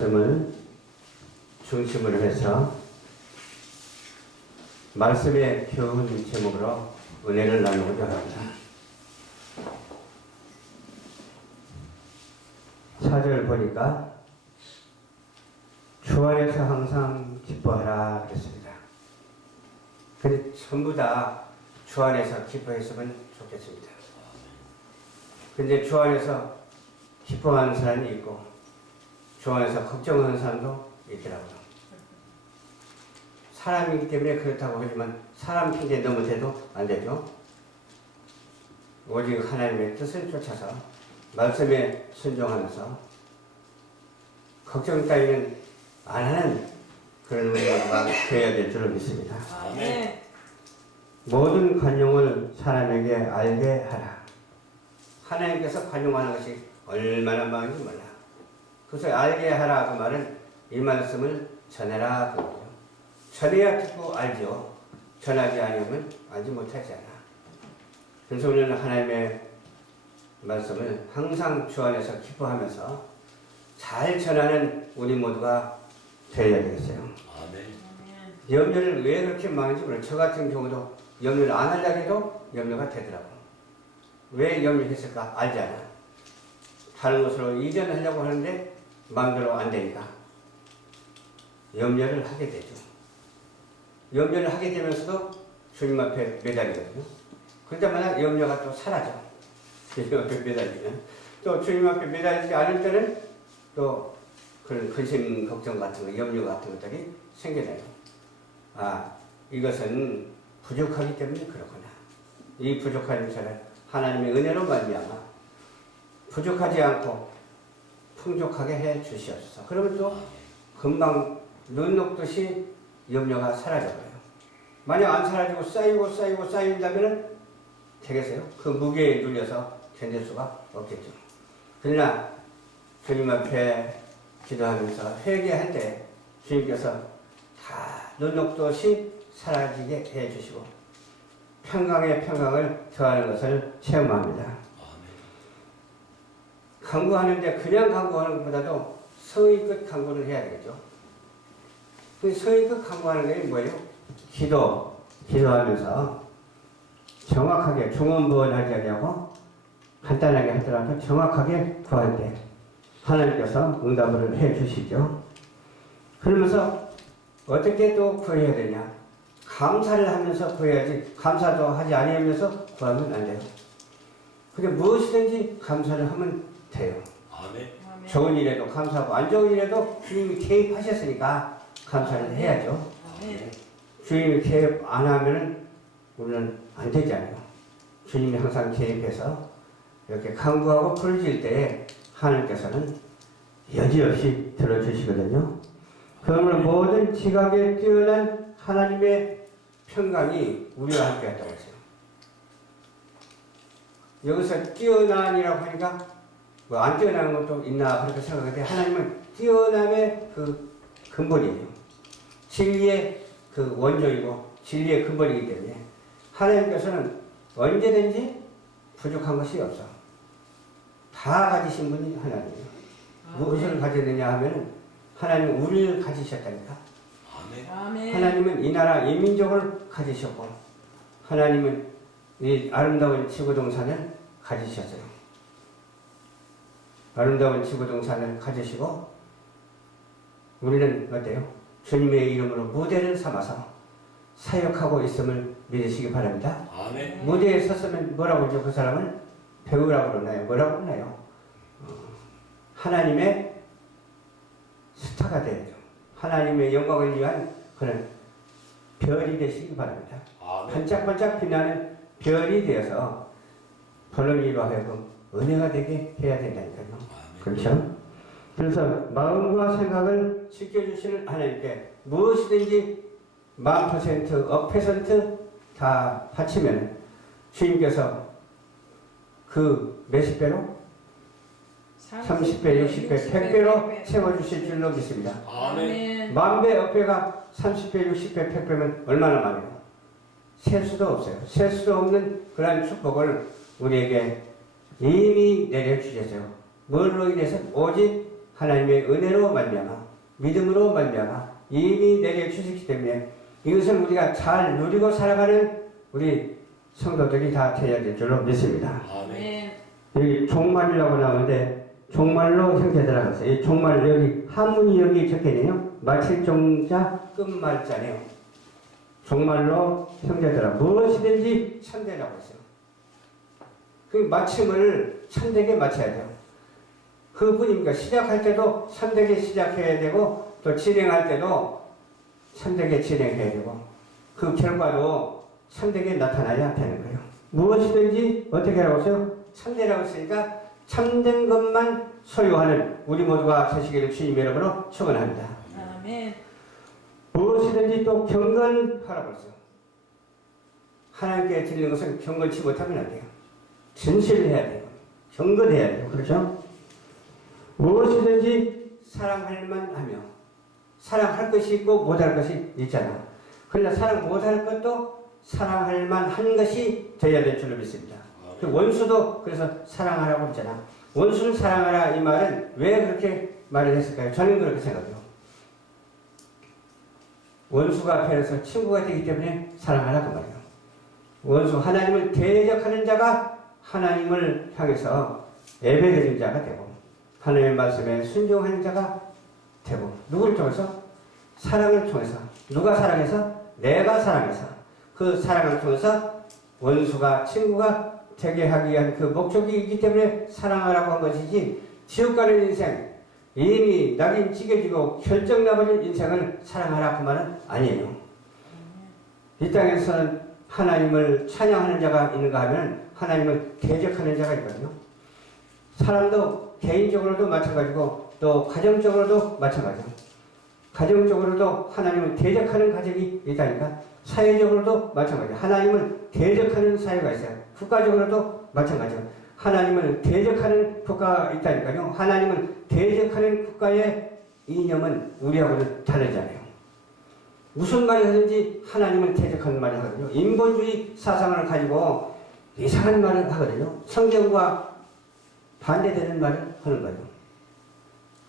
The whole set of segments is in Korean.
말씀을 중심으로 해서 말씀의 교훈 제목으로 은혜를 나누고자 합니다. 4절 보니까 주 안에서 항상 기뻐하라 그랬습니다. 근데 전부 다 주 안에서 기뻐했으면 좋겠습니다. 근데 주 안에서 기뻐하는 사람이 있고 주 안에서 걱정하는 사람도 있더라고요. 사람이기 때문에 그렇다고 하지만 사람 핑계 너무 대도 안 되죠. 오직 하나님의 뜻을 쫓아서 말씀에 순종하면서 걱정 따위는 안 하는 그런 우리가 되어야 될 줄로 믿습니다. 네. 모든 관용을 사람에게 알게 하라. 하나님께서 관용하는 것이 얼마나 많은지 몰라. 그래서 알게 하라 그 말은 이 말씀을 전해라 그거죠. 전해야 듣고 알죠. 전하지 않으면 알지 못하지 않아. 그래서 우리는 하나님의 말씀을 항상 주 안에서 기뻐하면서 잘 전하는 우리 모두가 되어야 되겠어요. 아멘. 염려를 왜 그렇게 많은지 몰라요. 저 같은 경우도 염려를 안 하려고 해도 염려가 되더라고. 왜 염려했을까? 알잖아. 다른 곳으로 이전하려고 하는데 마음대로 안 되니까 염려를 하게 되죠. 염려를 하게 되면서도 주님 앞에 매달리거든요. 그러자마자 염려가 또 사라져. 주님 앞에 매달리면. 또 주님 앞에 매달리지 않을 때는 또 그런 근심, 걱정 같은 거, 염려 같은 것들이 생겨나요. 아, 이것은 부족하기 때문에 그렇구나. 이 부족한 저를 하나님의 은혜로 말미암아 부족하지 않고 풍족하게 해 주시옵소서. 그러면 또 금방 눈 녹듯이 염려가 사라져버려요. 만약 안 사라지고 쌓인다면 되겠어요? 그 무게에 눌려서 견딜 수가 없겠죠. 그러나 주님 앞에 기도하면서 회개할 때 주님께서 다 눈 녹듯이 사라지게 해 주시고 평강에 평강을 더하는 것을 체험합니다. 강구하는데 그냥 강구하는 것보다도 성의껏 강구를 해야 되겠죠. 그 성의껏 강구하는 게 뭐예요? 기도하면서 정확하게 중언부언하지 아니하고 간단하게 하더라도 정확하게 구할 때 하나님께서 응답을 해 주시죠. 그러면서 어떻게 또 구해야 되냐? 감사를 하면서 구해야지 감사도 하지 아니하면서 구하면 안 돼요. 근데 무엇이든지 감사를 하면 돼요. 아멘. 좋은 일에도 감사하고 안 좋은 일에도 주님이 개입하셨으니까 감사를 해야죠. 아멘. 주님이 개입 안 하면 우리는 안 되잖아요. 주님이 항상 개입해서 이렇게 간구하고 부르실 때에 하나님께서는 여지없이 들어주시거든요. 그러므로 모든 지각에 뛰어난 하나님의 평강이 우리와 함께 했다고 했어요. 여기서 뛰어난이라고 하니까 뭐 안 뛰어나는 것도 있나 그렇게 생각하는데 하나님은 뛰어남의 그 근본이에요. 진리의 그 원조이고 진리의 근본이기 때문에 하나님께서는 언제든지 부족한 것이 없어. 다 가지신 분이 하나님이에요. 무엇을 가졌느냐 하면 하나님은 우리를 가지셨다니까. 아멘. 하나님은 이 나라 이 민족을 가지셨고 하나님은 이 아름다운 지구동산을 가지셨어요. 아름다운 지구동산을 가지시고 우리는 어때요? 주님의 이름으로 무대를 삼아서 사역하고 있음을 믿으시기 바랍니다. 아멘. 무대에 섰으면 뭐라고 그러죠? 그 사람은 배우라고 그러나요? 뭐라고 그러나요? 하나님의 스타가 되야죠. 하나님의 영광을 위한 그런 별이 되시기 바랍니다. 아멘. 반짝반짝 빛나는 별이 되어서 벌렁이로 하여금 은혜가 되게 해야 된다니까요. 아멘. 그렇죠? 그래서 마음과 생각을 지켜주시는 하나님께 무엇이든지 1000%, 억 %다 바치면 주님께서 그 몇십 배로? 30배, 60배, 100배로 채워주실 줄로 믿습니다. 아멘. 만배, 억배가 30배, 60배, 100배면 얼마나 많아요? 셀 수도 없어요. 셀 수도 없는 그러한 축복을 우리에게 이미 내려주셨어요. 뭘로 인해서? 오직 하나님의 은혜로 말미암아 믿음으로 말미암아 이미 내게 주시기 때문에 이것을 우리가 잘 누리고 살아가는 우리 성도들이 다 되어야 될 줄로 믿습니다. 아멘. 여기 종말이라고 나오는데 종말로 형제들아 가서 이 종말 여기 한문이 여기 적혀있네요. 마칠 종자 끝말자네요. 종말로 형제들아 무엇이든지 참되라고 했어요. 그 마침을 참되게 마쳐야 돼요. 그뿐입니까? 시작할 때도 참되게 시작해야 되고 또 진행할 때도 참되게 진행해야 되고 그 결과도 참되게 나타나야 되는 거예요. 무엇이든지 어떻게 하라고 했어요? 참되라고 했으니까 참된 것만 소유하는 우리 모두가 되시기를 주님 이름으로 축원합니다. 아멘. 무엇이든지 또 경건하라고 했어요. 하나님께 드리는 것은 경건치 못하면 안 돼요. 진실해야 돼요. 경건해야 돼요. 그렇죠? 무엇이든지 사랑할 만하며 사랑할 것이 있고 못할 것이 있잖아. 그러나 사랑 못할 것도 사랑할 만한 것이 되어야 될 줄로 믿습니다. 그 원수도 그래서 사랑하라고 했잖아. 원수를 사랑하라 이 말은 왜 그렇게 말을 했을까요? 저는 그렇게 생각해요. 원수가 되어서 친구가 되기 때문에 사랑하라 그 말이에요. 원수 하나님을 대적하는 자가 하나님을 향해서 예배드리는 자가 되고 하나님의 말씀에 순종하는 자가 되고 누구를 통해서? 사랑을 통해서. 누가 사랑해서? 내가 사랑해서. 그 사랑을 통해서 원수가 친구가 되게 하기 위한 그 목적이 있기 때문에 사랑하라고 한 것이지 지옥 가는 인생 이미 낙인 찍혀지고 결정나버린 인생을 사랑하라 그 말은 아니에요. 이 땅에서는 하나님을 찬양하는 자가 있는가 하면 하나님을 대적하는 자가 있거든요. 사람도 개인적으로도 마찬가지고 또 가정적으로도 마찬가지고 가정적으로도 하나님을 대적하는 가정이 있다니까 사회적으로도 마찬가지예요. 하나님을 대적하는 사회가 있어요. 국가적으로도 마찬가지예요. 하나님을 대적하는 국가가 있다니까요. 하나님을 대적하는 국가의 이념은 우리하고는 다르잖아요. 무슨 말을 하든지 하나님을 대적하는 말을 하거든요. 인본주의 사상을 가지고 이상한 말을 하거든요. 성경과 반대되는 말을 하는 거예요.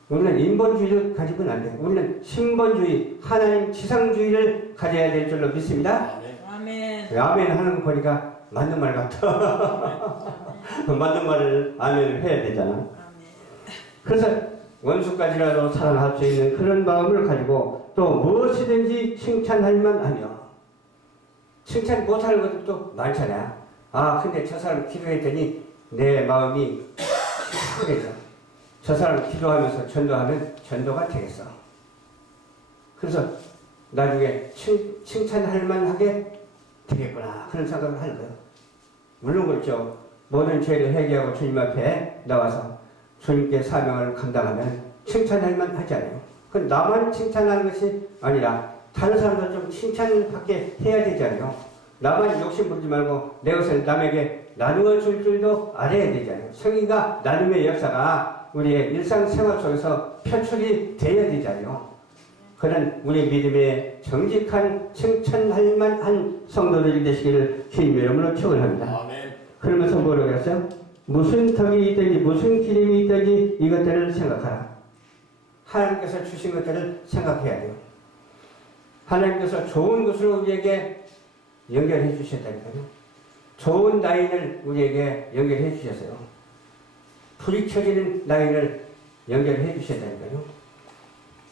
우리는 인본주의를 가지고는 안 돼요. 우리는 신본주의, 하나님 지상주의를 가져야 될 줄로 믿습니다. 아멘. 아멘 하는 거 보니까 맞는 말 같아. 맞는 말을 아멘을 해야 되잖아. 아멘. 그래서 원수까지라도 사랑할 수 있는 그런 마음을 가지고 또 무엇이든지 칭찬할 만하며 칭찬 못하는 것도 또 많잖아요. 아 근데 저 사람 기도했더니 내 마음이 그래서 저 사람 기도하면서 전도하면 전도가 되겠어. 그래서 나중에 칭찬할 만하게 되겠구나 그런 생각을 하는 거예요. 물론 그렇죠. 모든 죄를 회개하고 주님 앞에 나와서 주님께 사명을 감당하면 칭찬할 만하잖아요. 그건 나만 칭찬하는 것이 아니라 다른 사람도 좀 칭찬을 받게 해야 되잖아요. 나만 욕심 부리지 말고 내 것을 남에게 나누어 줄 줄도 알아야 되잖아요. 성의가 나눔의 역사가 우리의 일상생활 속에서 표출이 되어야 되잖아요. 그런 우리 믿음의 정직한 칭찬할 만한 성도들이 되시기를 주님 이름으로 축원합니다. 그러면서 뭐라고 했어요? 무슨 덕이 있든지 무슨 기름이 있든지 이것들을 생각하라. 하나님께서 주신 것들을 생각해야 돼요. 하나님께서 좋은 것을 우리에게 연결해 주셨다니까요. 좋은 라인을 우리에게 연결해 주셨어요. 불이 켜지는 라인을 연결해 주셨다니까요.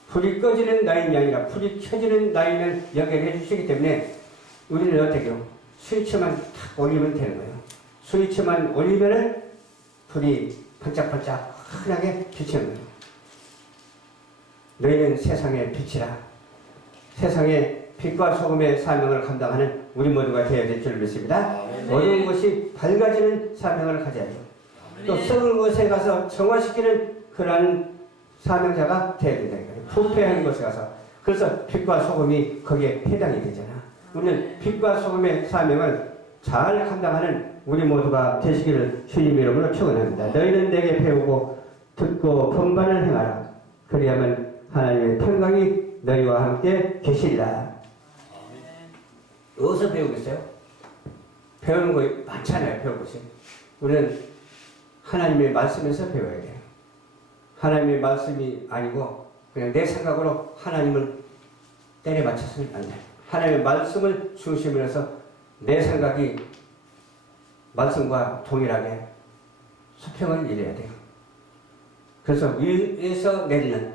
불이 꺼지는 라인이 아니라 불이 켜지는 라인을 연결해 주시기 때문에 우리는 어떻게 해요? 스위치만 탁 올리면 되는 거예요. 스위치만 올리면은 불이 반짝반짝 환하게 비치는 거예요. 너희는 세상의 빛이라. 세상의 빛과 소금의 사명을 감당하는 우리 모두가 되어야 될 줄 믿습니다. 어두운 것이 밝아지는 사명을 가져야 돼요. 또 썩은 곳에 가서 정화시키는 그러한 사명자가 되어야 된다니까요. 부패한 곳에 가서. 그래서 빛과 소금이 거기에 해당이 되잖아. 우리는 빛과 소금의 사명을 잘 감당하는 우리 모두가 되시기를 주님 이름으로 축원합니다. 너희는 내게 배우고 듣고 본반을 행하라. 그리하면 하나님의 평강이 너희와 함께 계시리라. 어디서 배우겠어요? 배우는 거 많잖아요. 배울 것이. 우리는 하나님의 말씀에서 배워야 돼요. 하나님의 말씀이 아니고 그냥 내 생각으로 하나님을 때려 맞춰서는 안 돼. 하나님의 말씀을 중심으로 해서 내 생각이 말씀과 동일하게 수평을 이뤄야 돼요. 그래서 위에서 내리는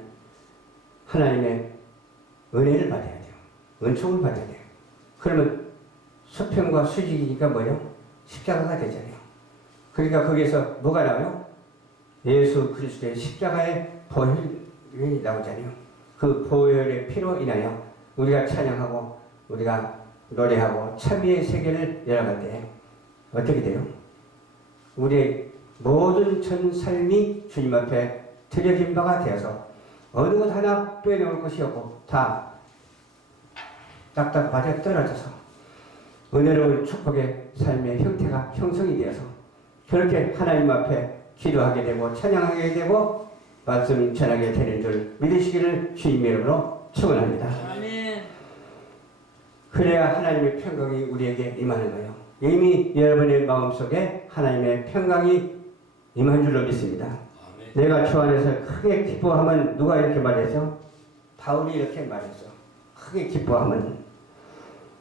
하나님의 은혜를 받아야 돼요. 은총을 받아야 돼요. 그러면 수평과 수직이니까 뭐예요? 십자가가 되잖아요. 그러니까 거기에서 뭐가 나와요? 예수 그리스도의 십자가의 보혈이 나오잖아요. 그 보혈의 피로 인하여 우리가 찬양하고 우리가 노래하고 참여의 세계를 열어갈 때 어떻게 돼요? 우리의 모든 전 삶이 주님 앞에 드려진 바가 되어서 어느 것 하나 빼놓을 것이 없고 다 딱딱 맞아 떨어져서 은혜로운 축복의 삶의 형태가 형성이 되어서 그렇게 하나님 앞에 기도하게 되고 찬양하게 되고 말씀 전하게 되는 줄 믿으시기를 주님의 이름으로 축원합니다. 아멘. 그래야 하나님의 평강이 우리에게 임하는 거예요. 이미 여러분의 마음속에 하나님의 평강이 임한 줄로 믿습니다. 아멘. 내가 주 안에서 크게 기뻐하면 누가 이렇게 말했죠? 바울이 이렇게 말했어. 크게 기뻐하면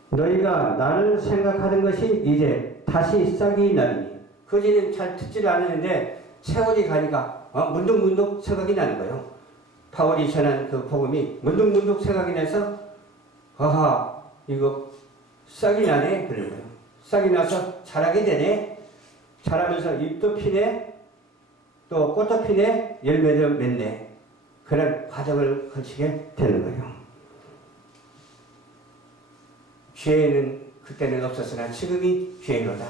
너희가 나를 생각하는 것이 이제 다시 싹이 나니 그전엔 잘 듣지를 않았는데 세월이 가니까 문득문득 생각이 나는 거예요. 바울이 전한 그 복음이 문득문득 생각이 나서 아하 이거 싹이 나네 그런 거예요. 싹이 나서 자라게 되네. 자라면서 잎도 피네. 또 꽃도 피네. 열매도 맺네. 그런 과정을 거치게 되는 거예요. 기회는 그때는 없었으나 지금이 기회로다.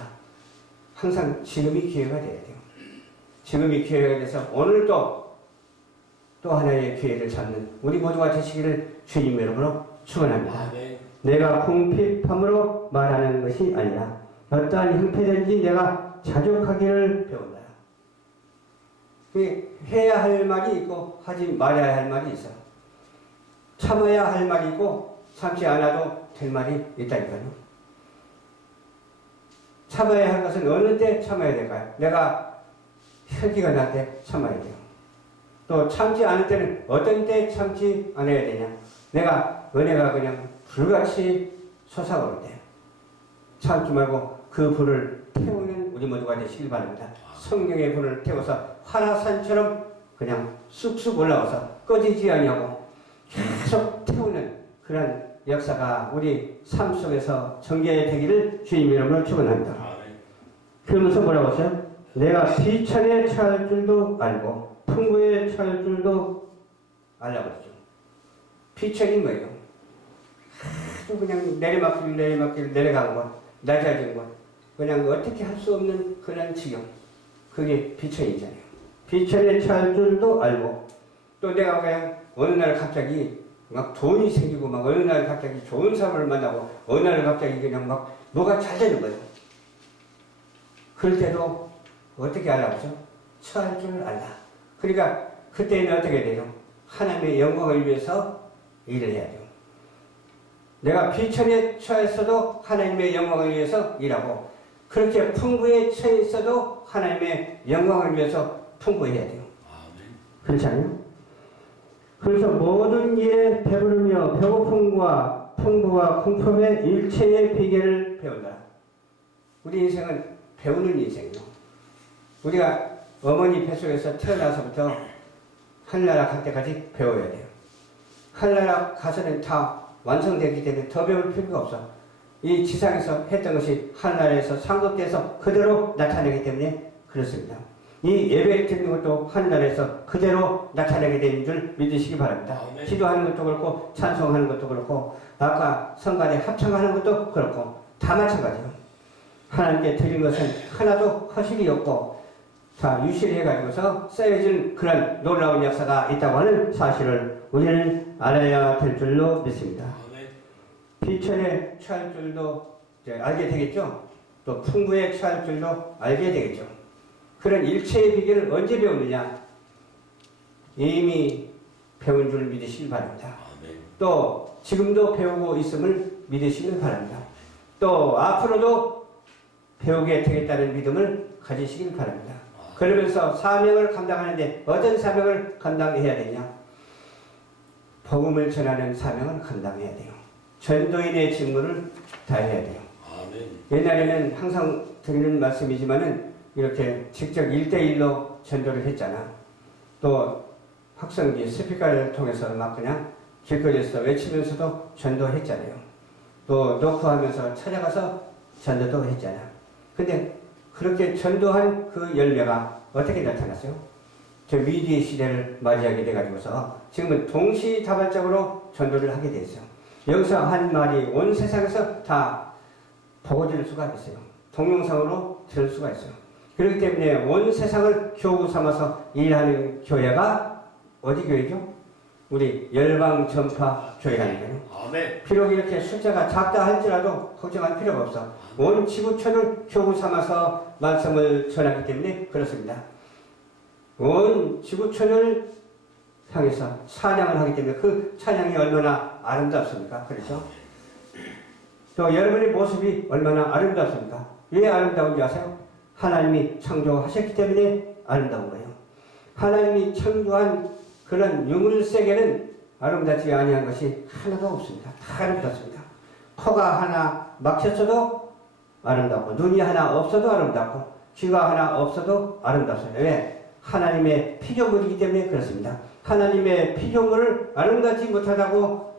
항상 지금이 기회가 돼야 돼요. 지금이 기회가 돼서 오늘 또 하나의 기회를 잡는 우리 모두가 되시기를 주님 이름으로 축원합니다. 아멘. 내가 궁핍함으로 말하는 것이 아니라 어떠한 형태든지 내가 자족하기를 배운다. 해야 할 말이 있고 하지 말아야 할 말이 있어. 참아야 할 말이 있고 참지 않아도 될 말이 있다니까요. 참아야 할 것은 어느 때 참아야 될까요? 내가 혈기가 날 때 참아야 돼요. 또 참지 않을 때는 어떤 때 참지 않아야 되냐? 내가 은혜가 그냥 불같이 솟아오를 때 참지 말고 그 불을 태우는 우리 모두가 되시길 바랍니다. 성령의 불을 태워서 화산처럼 그냥 쑥쑥 올라와서 꺼지지 아니하고 계속 태우는 그런 역사가 우리 삶 속에서 전개되기를 주님 이름으로 축원합니다. 아멘. 그러면서 뭐라고 했어요? 내가 비천에 처할 줄도 알고 풍부에 처할 줄도 알라고 했죠. 비천이 뭐예요? 아주 그냥 내리막길 내려가는 것, 낮아진 것, 그냥 어떻게 할 수 없는 그런 지경. 그게 비천이잖아요. 비천에 처할 줄도 알고 또 내가 그냥 어느 날 갑자기 막 돈이 생기고 막 어느 날 갑자기 좋은 사람을 만나고 어느 날 갑자기 그냥 막 뭐가 잘 되는 거예요. 그럴 때도 어떻게 알아보죠? 처할 줄 알라. 그러니까 그때는 어떻게 돼요? 하나님의 영광을 위해서 일을 해야 돼요. 내가 비천에 처했어도 하나님의 영광을 위해서 일하고 그렇게 풍부에 처해 있어도 하나님의 영광을 위해서 풍부해야 돼요. 아멘. 그렇지 않아요? 그래서 모든 일에 배부르며 배고픔과 풍부와 궁핍의 일체의 비결을 배운다. 우리 인생은 배우는 인생이에요. 우리가 어머니 뱃속에서 태어나서부터 하늘나라 갈 때까지 배워야 돼요. 하늘나라 가서는 다 완성되기 때문에 더 배울 필요가 없어. 이 지상에서 했던 것이 하늘나라에서 상급돼서 그대로 나타나기 때문에 그렇습니다. 이 예배 드리는 것도 하늘나라에서 그대로 나타나게 되는 줄 믿으시기 바랍니다. 아멘. 기도하는 것도 그렇고 찬송하는 것도 그렇고 아까 성간에 합창하는 것도 그렇고 다 마찬가지예요. 하나님께 드린 것은 하나도 허실이 없고 다 유실해가지고서 쌓여진 그런 놀라운 역사가 있다고 하는 사실을 우리는 알아야 될 줄로 믿습니다. 아멘. 비천에 처할 줄도 이제 알게 되겠죠. 또 풍부에 처할 줄도 알게 되겠죠. 그런 일체의 비결을 언제 배우느냐? 이미 배운 줄 믿으시길 바랍니다. 아멘. 또 지금도 배우고 있음을 믿으시길 바랍니다. 또 앞으로도 배우게 되겠다는 믿음을 가지시길 바랍니다. 그러면서 사명을 감당하는데 어떤 사명을 감당해야 되냐? 복음을 전하는 사명을 감당해야 돼요. 전도인의 직무를 다해야 돼요. 아멘. 옛날에는 항상 드리는 말씀이지만은 이렇게 직접 1대1로 전도를 했잖아. 또 확성기 스피커를 통해서 막 그냥 길거리에서 외치면서도 전도했잖아요. 또 노크하면서 찾아가서 전도도 했잖아. 근데 그렇게 전도한 그 열매가 어떻게 나타났어요? 저 위기의 시대를 맞이하게 돼가지고서 지금은 동시다발적으로 전도를 하게 됐어요. 여기서 한 말이 온 세상에서 다 보고 들을 수가 있어요. 동영상으로 들을 수가 있어요. 그렇기 때문에 온 세상을 교구 삼아서 일하는 교회가 어디 교회죠? 우리 열방 전파 교회라는 거예요. 아멘. 비록 이렇게 숫자가 작다 할지라도 걱정할 필요가 없어. 온 지구촌을 교구 삼아서 말씀을 전하기 때문에 그렇습니다. 온 지구촌을 향해서 찬양을 하기 때문에 그 찬양이 얼마나 아름답습니까? 그렇죠? 또 여러분의 모습이 얼마나 아름답습니까? 왜 아름다운지 아세요? 하나님이 창조하셨기 때문에 아름다운 거예요. 하나님이 창조한 그런 유물세계는 아름답지 아니한 것이 하나도 없습니다. 다 아름답습니다. 코가 하나 막혔어도 아름답고, 눈이 하나 없어도 아름답고, 귀가 하나 없어도 아름답습니다. 왜? 하나님의 피조물이기 때문에 그렇습니다. 하나님의 피조물을 아름답지 못하다고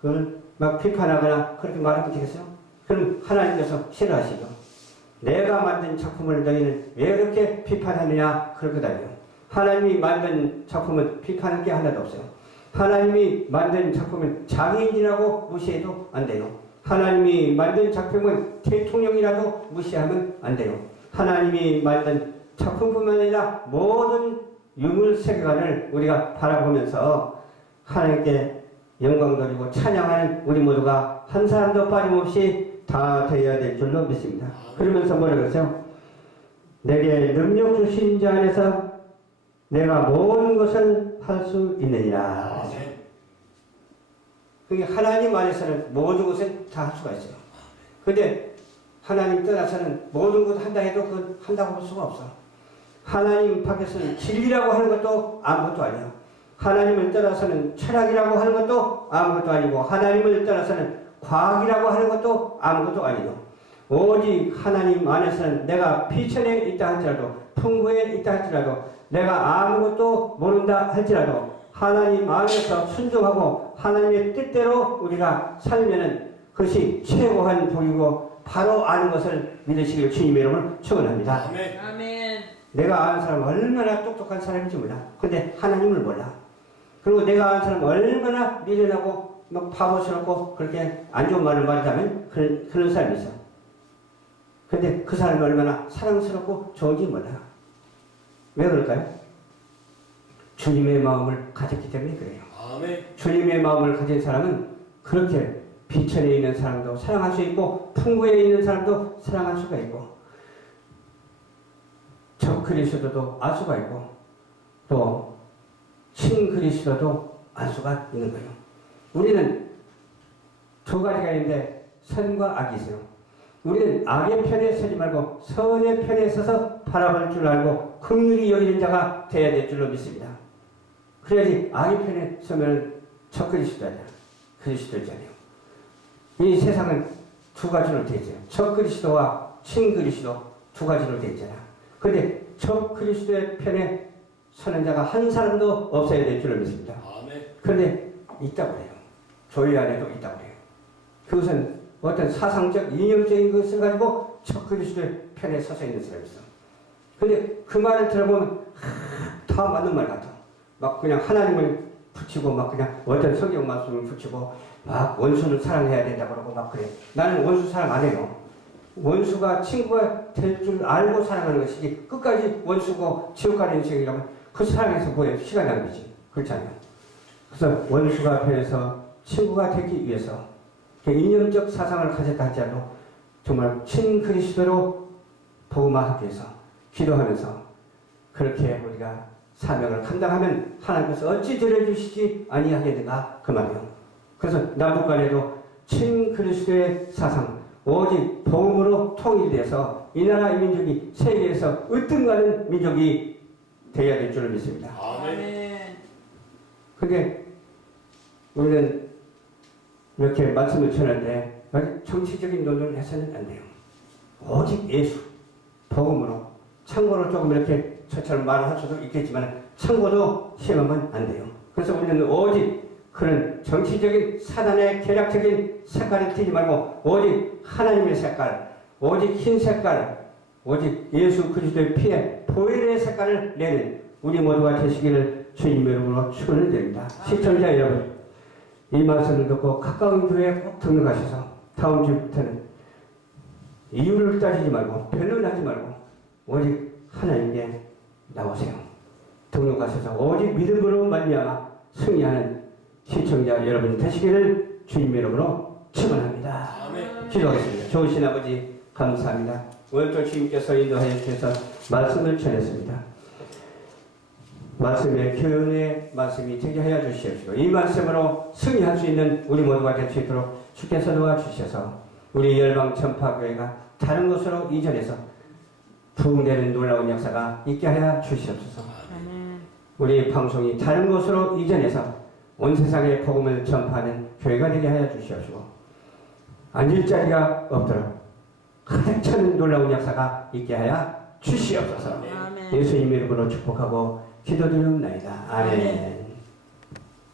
그걸 막 비판하거나 그렇게 말하면 되겠어요? 그럼 하나님께서 싫어하시죠. 내가 만든 작품을 너희는 왜 그렇게 비판하느냐 그러거든요. 하나님이 만든 작품은 비판할 게 하나도 없어요. 하나님이 만든 작품은 장애인이라고 무시해도 안 돼요. 하나님이 만든 작품은 대통령이라도 무시하면 안 돼요. 하나님이 만든 작품뿐만 아니라 모든 유물 세계관을 우리가 바라보면서 하나님께 영광 돌리고 찬양하는 우리 모두가 한 사람도 빠짐없이 다 되어야 될 줄로 믿습니다. 그러면서 뭐라 그러세요? 내게 능력 주신 자 안에서 내가 모든 것을 할 수 있느니라. 그게 하나님 안에서는 모든 것을 다 할 수가 있어요. 근데 하나님 떠나서는 모든 것 한다 해도 그건 한다고 할 수가 없어. 하나님 밖에서는 진리라고 하는 것도 아무것도 아니야. 하나님을 떠나서는 철학이라고 하는 것도 아무것도 아니고, 하나님을 떠나서는 과학이라고 하는 것도 아무것도 아니요. 오직 하나님 안에서는 내가 비천에 있다 할지라도, 풍부에 있다 할지라도, 내가 아무것도 모른다 할지라도 하나님 안에서 순종하고 하나님의 뜻대로 우리가 살면은 그것이 최고한 복이고 바로 아는 것을 믿으시길 주님의 이름으로 축원합니다. 아멘. 아멘. 내가 아는 사람은 얼마나 똑똑한 사람인지 몰라. 근데 하나님을 몰라. 그리고 내가 아는 사람은 얼마나 미련하고 막 바보스럽고 그렇게 안 좋은 말을 말하자면 그런 사람이 있어. 근데 그 사람이 얼마나 사랑스럽고 좋은지 몰라. 왜 그럴까요? 주님의 마음을 가졌기 때문에 그래요. 아멘. 주님의 마음을 가진 사람은 그렇게 비천에 있는 사람도 사랑할 수 있고 풍부에 있는 사람도 사랑할 수가 있고 적 그리스도도 알 수가 있고 또 친 그리스도도 알 수가 있는 거예요. 우리는 두 가지가 있는데 선과 악이 있어요. 우리는 악의 편에 서지 말고 선의 편에 서서 바라볼 줄 알고 긍휼히 여기는 자가 되어야 될 줄로 믿습니다. 그래야지 악의 편에 서면 적 그리스도잖아요. 그리스도잖아요. 이 세상은 두 가지로 되어 있어요. 적 그리스도와 친 그리스도 두 가지로 되어 있잖아. 그런데 적 그리스도의 편에 서는 자가 한 사람도 없어야 될 줄로 믿습니다. 아멘. 그런데 있다고 해요. 교회 안에도 있다고 해요. 그것은 어떤 사상적, 이념적인 것을 가지고 적 그리스도의 편에 서서 있는 사람이 있어. 근데 그 말을 들어보면 다 맞는 말 같아. 막 그냥 하나님을 붙이고 막 그냥 어떤 성경 말씀을 붙이고 막 원수를 사랑해야 된다고 그러고 막 그래. 나는 원수 사랑 안 해요. 원수가 친구가 될 줄 알고 사랑하는 것이지 끝까지 원수고 지옥 가는 인생이라면 그 사랑에서 뭐예요? 시간 낭비지. 그렇잖아요. 그래서 원수가 변해서 친구가 되기 위해서 이념적 사상을 가졌다 할지라도 정말 친 그리스도로 복음화하기 위해서 기도하면서 그렇게 우리가 사명을 감당하면 하나님께서 어찌 들어주시지 아니하겠는가 그 말이에요. 그래서 남북 간에도 친 그리스도의 사상, 오직 복음으로 통일돼서 이 나라 이 민족이 세계에서 으뜸가는 민족이 되어야 될 줄을 믿습니다. 아멘. 근데 우리는 이렇게 말씀을 전하는데 정치적인 논의를 해서는 안 돼요. 오직 예수, 복음으로. 참고로 조금 이렇게 저처럼 말할 수도 있겠지만 참고도 시험하면 안 돼요. 그래서 우리는 오직 그런 정치적인 사단의 계략적인 색깔을 띠지 말고 오직 하나님의 색깔, 오직 흰 색깔, 오직 예수 그리스도의 피에 보혈의 색깔을 내는 우리 모두가 되시기를 주님 이름으로 축원을 드립니다. 시청자 여러분, 이 말씀을 듣고 가까운 교회에 꼭 등록하셔서 다음 주부터는 이유를 따지지 말고 변론하지 말고 오직 하나님께 나오세요. 등록하셔서 오직 믿음으로 말미암아 승리하는 시청자 여러분 되시기를 주님 이름으로 축원합니다. 기도하겠습니다. 좋으신 아버지 감사합니다. 오늘도 주님께서 인도하여 주셔서 말씀을 전했습니다. 말씀의 교훈의 말씀이 되게 하여 주시옵시고 이 말씀으로 승리할 수 있는 우리 모두가 될 수 있도록 주께서 도와주셔서 우리 열방 전파교회가 다른 곳으로 이전해서 부흥되는 놀라운 역사가 있게 하여 주시옵소서. 우리 방송이 다른 곳으로 이전해서 온 세상에 복음을 전파하는 교회가 되게 하여 주시옵시고 앉을 자리가 없도록 가득 차는 놀라운 역사가 있게 하여 주시옵소서. 예수님 이름으로 축복하고 기도드리옵나이다. 아멘.